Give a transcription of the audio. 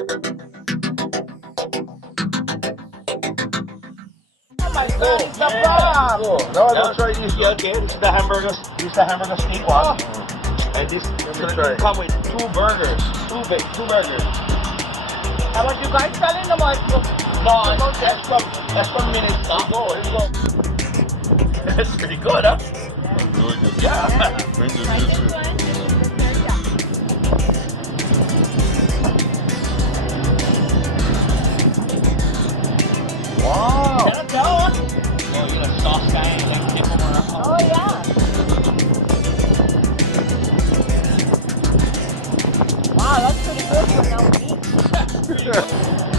Oh my God, it's a wrap! Oh, now I'm gonna try these. Yeah, okay, this is the hamburger. This is the hamburger steak one. And this try. come with two burgers. Two burgers. How much you guys selling them? No, that's from Minit Stop. Oh, here you go. That's pretty good, huh? Really good. Yeah. Bring this too. Wow. Oh, you're a sauce guy. You like dip them around. Oh, yeah. Wow, that's pretty good for no meat.